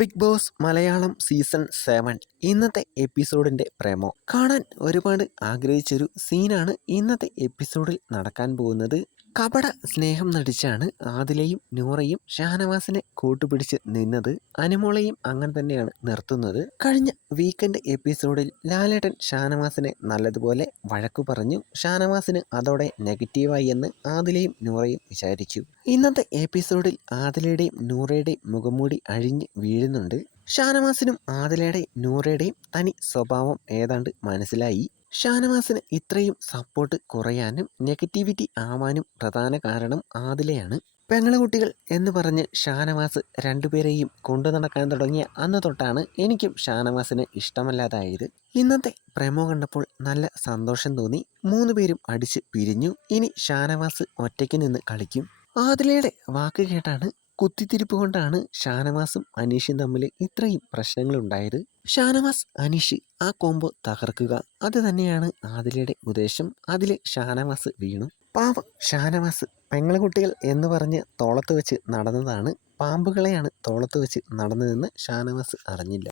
Big boss Malayalam season 7 ഇന്നത്തെ എപ്പിസോഡിൻ്റെ promo കാണാൻ ഒരുപാട് ആഗ്രഹിച്ചൊരു സീനാണ് ഇന്നത്തെ എപ്പിസോഡിൽ നടക്കാൻ പോകുന്നത്. കപട സ്നേഹം നടിച്ചാണ് ആദിലയും നൂറയും ഷാനവാസിനെ കൂട്ടുപിടിച്ച് നിന്നത്. അനുമോളയും അങ്ങനെ തന്നെയാണ് നിർത്തുന്നത്. കഴിഞ്ഞ വീക്കെൻഡ് എപ്പിസോഡിൽ ലാലേട്ടൻ ഷാനവാസിനെ നല്ലതുപോലെ വഴക്കു പറഞ്ഞു. ഷാനവാസിന് അതോടെ നെഗറ്റീവായി എന്ന് ആദിലയും നൂറയും വിചാരിച്ചു. ഇന്നത്തെ എപ്പിസോഡിൽ ആദിലയുടെയും നൂറയുടെയും മുഖംമൂടി അഴിഞ്ഞ് വീഴുന്നുണ്ട്. ഷാനവാസിനും ആദിലയുടെയും നൂറയുടെയും തനി സ്വഭാവം ഏതാണ്ട് മനസ്സിലായി. ഷാനവാസിന് ഇത്രയും സപ്പോർട്ട് കുറയാനും നെഗറ്റിവിറ്റി ആവാനും പ്രധാന കാരണം ആദിലയാണ്. പെങ്ങളുകുട്ടികൾ എന്ന് പറഞ്ഞ് ഷാനവാസ് രണ്ടുപേരെയും കൊണ്ടു നടക്കാൻ തുടങ്ങിയ അന്ന് തൊട്ടാണ് എനിക്കും ഷാനവാസിന് ഇഷ്ടമല്ലാതായത്. ഇന്നത്തെ പ്രമോ കണ്ടപ്പോൾ നല്ല സന്തോഷം തോന്നി. 3 പേരും അടിച്ച് പിരിഞ്ഞു. ഇനി ഷാനവാസ് ഒറ്റയ്ക്ക് നിന്ന് കളിക്കും. ആദിലയുടെ വാക്ക് കേട്ടാണ്, കുത്തിത്തിരിപ്പ് കൊണ്ടാണ് ഷാനവാസും അനീഷും തമ്മിൽ ഇത്രയും പ്രശ്നങ്ങളുണ്ടായത്. ഷാനവാസ് അനീഷ് ആ കോംബോ തകർക്കുക, അത് തന്നെയാണ് ആദിലയുടെ ഉദ്ദേശം. അതിൽ ഷാനവാസ് വീണു. പാവം ഷാനവാസ് പെങ്ങളുകുട്ടികൾ എന്ന് പറഞ്ഞ് തോളത്ത് വെച്ച് നടന്നതാണ്. പാമ്പുകളെയാണ് തോളത്ത് വെച്ച് നടന്നതെന്ന് ഷാനവാസ് അറിഞ്ഞില്ല.